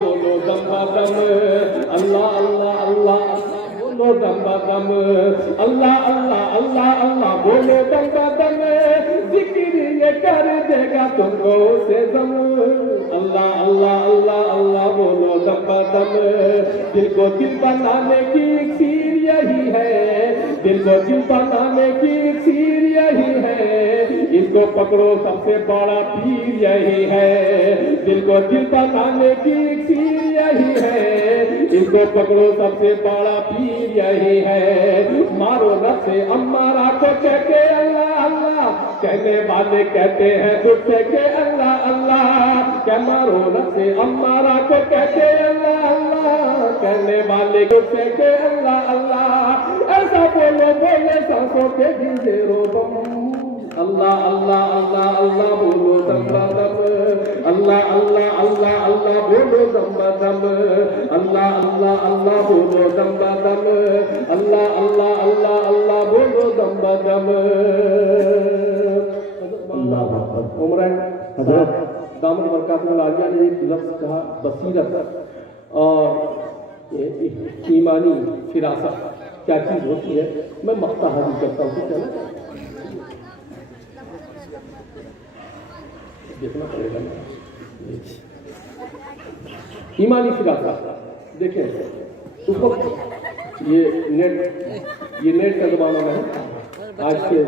बोलो दम बदम अल्लाह अल्लाह अल्लाह बोलो दम बदम अल्लाह अल्लाह अल्लाह अल्लाह बोलो दम बदम जिक्र ये कर देगा तुमको से दम अल्लाह अल्लाह अल्लाह अल्लाह बोलो दम बदम दिल को दिल बनाने की इक्सीर यही है दिल को दिल बनाने की इक्सीर यही है इसको पकड़ो सबसे बड़ा पीर यही है दिल को दिल बनाने की इक्सीर यही है इसको पकड़ो सबसे बड़ा पीर यही है मारो नफ्से अम्मारा को कहते अल्लाह अल्लाह कहने वाले कहते हैं गुस्से के अल्लाह अल्लाह क्या मारो नफ्से अम्मारा को कहते अल्लाह अल्लाह कहने वाले गुस्से के अल्लाह अल्लाह ऐसा बोलो बोले सांसों के गिरते रो तुम अल्लाह अल्लाह अल्लाह अल्लाह बोलो दम बदम अल्लाह अल्लाह अल्लाह अल्लाह बोलो दम बदम अल्लाह अल्लाह अल्लाह बोलो दम बदम अल्लाह अल्लाह अल्लाह अल्लाह बोलो दम बदम अल्लाह उमर हजरत दामन बरकातुल्लाह आलिया ने एक लफ्ज़ कहा बसीरत और ईमानी फिरासत क्या चीज़ होती है मैं मख्ता हाजिर करता हूँ क्या देखना पड़ेगा ईमानी फिरासत देखें उस वक्त ये नेट का जमाना है आज से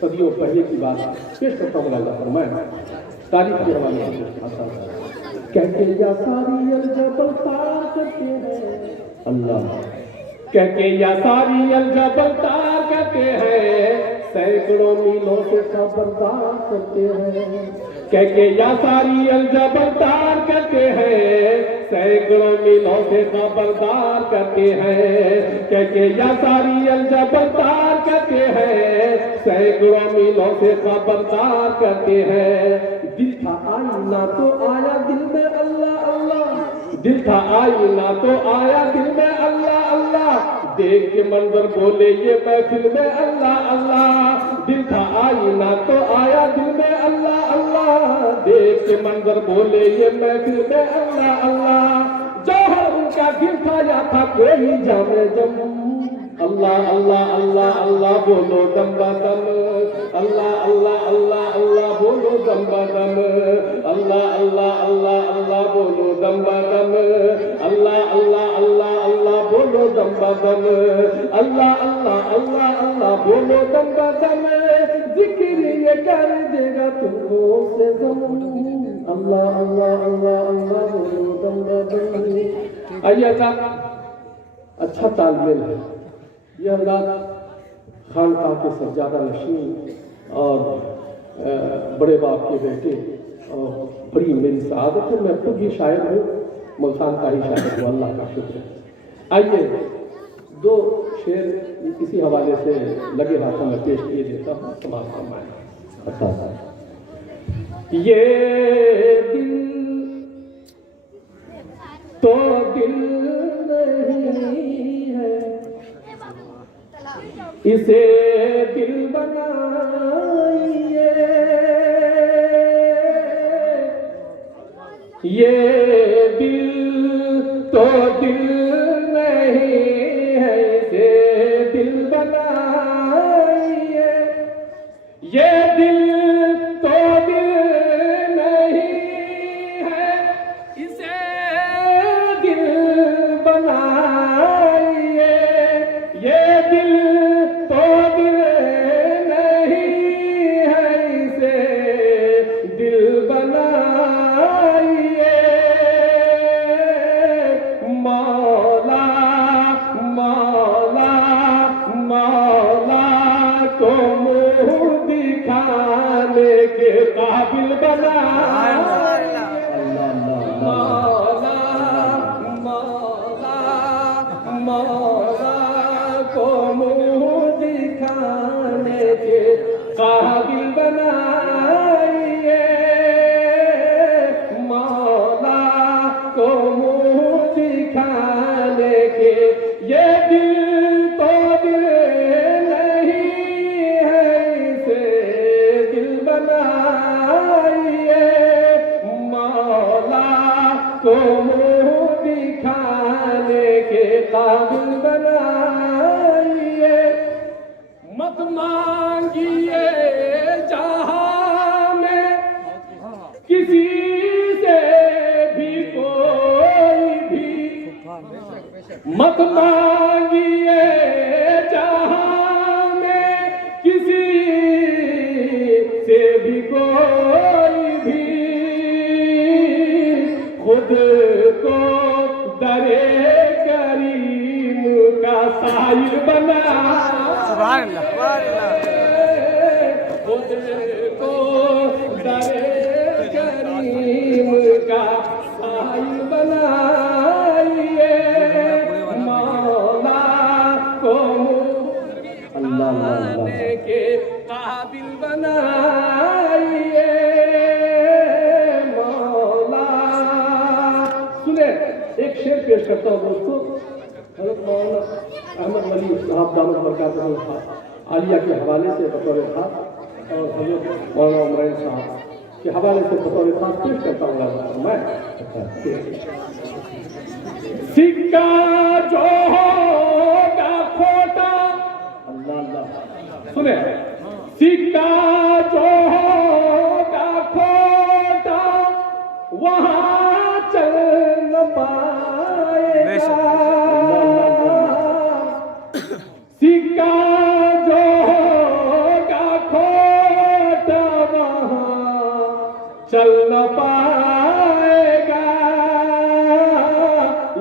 सदियों पहले की बात पेश करता हूँ अल्लाह फरमाए तारीफ के हवाले से कहते या सारी अलजबल तार करते हैं अल्लाह कहते या सारी अलजबल तार करते हैं सैकड़ों मीलों से खबरदार करते हैं कहते या सारी अलजबल तार करते हैं सैकड़ों मीलों से खबरदार करते हैं कहते या सारी अलजबल तार करते हैं सैकड़ों मीलों से खबरदार करते हैं दिल था आईना तो आया दिल में अल्लाह अल्लाह दिल था आईना तो आया दिल में अल्लाह अल्लाह देख के मंजर बोले ये महफिल में अल्लाह अल्लाह दिल था आईना तो आया दिल में अल्लाह अल्लाह देख के मंजर बोले ये महफिल में अल्लाह अल्लाह जौहर उनका दिल था या था कोई जामे जम अल्लाह अल्लाह अल्लाह अल्लाह बोलो दम बदम अल्लाह अल्लाह अल्लाह अल्लाह बोलो दम बदम अल्लाह अल्लाह अल्लाह अल्लाह बोलो दम बदम अल्लाह अल्लाह अल्लाह अल्लाह बोलो दम बदम अल्लाह अल्लाह अल्लाह अल्लाह बोलो दम बदम जिक्र ये कर देगा तुमको से दम अल्लाह अल्लाह अल्लाह अल्लाह बोलो दम बदम आइए अल्लाह अच्छा तालमेल है यह अल्लाह खानकाह के सज्जादा नशीन और बड़े बाप के बेटे और बड़ी मेरी सआदत है मैं खुद ही शायर हूँ मुल्तान का ही शायर हूँ अल्लाह का शुक्र है आइए दो शेर इसी हवाले से लगे हाथों में पेश किए देता हूँ समाज का मायना अच्छा ये दिल तो दिल नहीं है इसे दिल बनाइए ये दिल तो दिल नहीं है इसे दिल बनाइए ये दिल तो दिल नहीं है इसे दिल बनाइए ये दिल तो दिल नहीं है इसे दिल बनाइए मौला मौला मौला को मुँह दिखाने के काबिल बनाइए मौला मौला मौला को मुँह दिखाने के काबिल बनाइए मौला को मुँह दिखाने के ये दिल तो दिल नहीं है इसे दिल बनाइए मौला को दिखाने के काबिल बनाइए। मत मांगिए जहां में किसी से भी कोई भी, मत मांगिए जहां में किसी से भी कोई भी, खुद को दरे करीम का साहिल बना, खुद को दरे करीम का साहिल बनाइए। मौला को अल्लाह के काबिल बनाइए। एक शेर पेश करता हूँ दोस्तों, हज़रत मौलाना अहमद वली साहब दामद बरकातहू आलिया के हवाले से बतौर खास और हज़रत मौलाना उमरैन साहब के हवाले से बतौर खास पेश करता हूँ मैं। सिक्का जो होगा खोटा, अल्लाह अल्लाह सुने, सिक्का जो होगा खोटा वहाँ चल न पाएगा। सिक्का जो होगा खोटा वहाँ चल न पाएगा।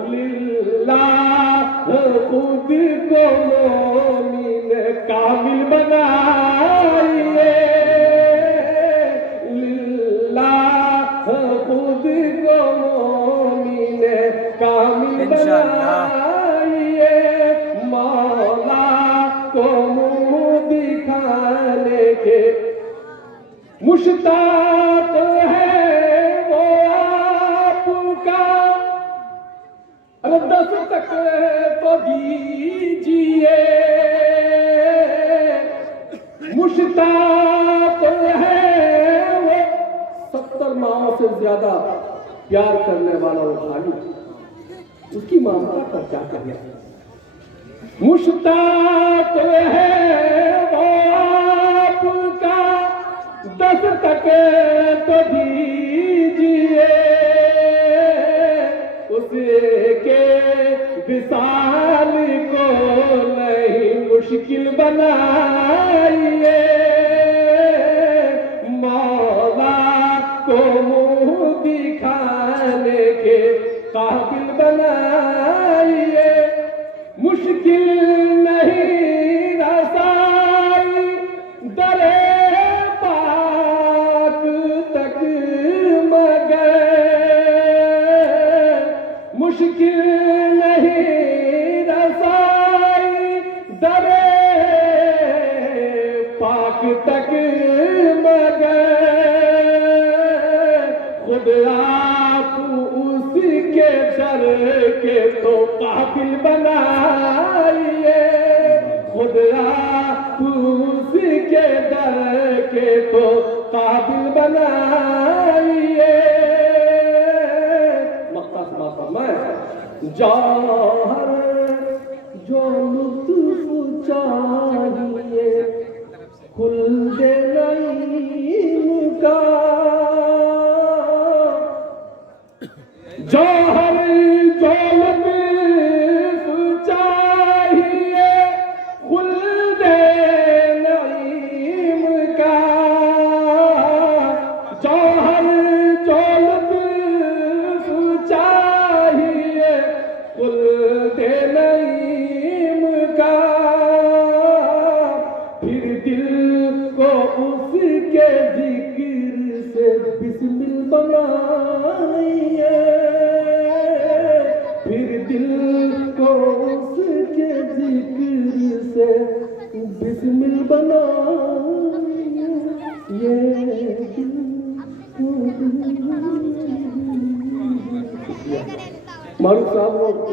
लिल्लाह खुद को मोमिन कामिल बनाइए। खुद को मोमिन कामिल बनाइए। मौला को मुँह दिखाने के मुश्ताक है वो आपका। अरे 10 तक तो दीजिए, मुश्ताक है वो 70 माओं से ज्यादा प्यार करने वाला वो खाली, उसकी ममता का क्या कहना। मुश्ताक है वो आपका, 10 तक तो दीजिए। उसके विसाल को नहीं मुश्किल बनाइए। मौला को मुँह दिखाने के काबिल बनाइए। मुश्किल नहीं रसाई दरे पाक तक मगर, मुश्किल नहीं रसाई दरे पाक तक मगर। खुद आप उसके दर के तो काबिल बनाइए। खुद आप उसके दर के तो काबिल बनाइए। मक्ता समाज फरमाए, जौहर जो लुत्फ चाहिए खुल दे नईम का। जौहर जो लुत्फ चाहिए खुल दे नईम का। जौहर जो लुत्फ चाहिए खुल दे नईम का। फिर दिल को उसके जिक्र से बिस्मिल बनाइए। फिर दिल को उसके जिक्र से बिस्मिल बनाइए। ये मारूफ साहब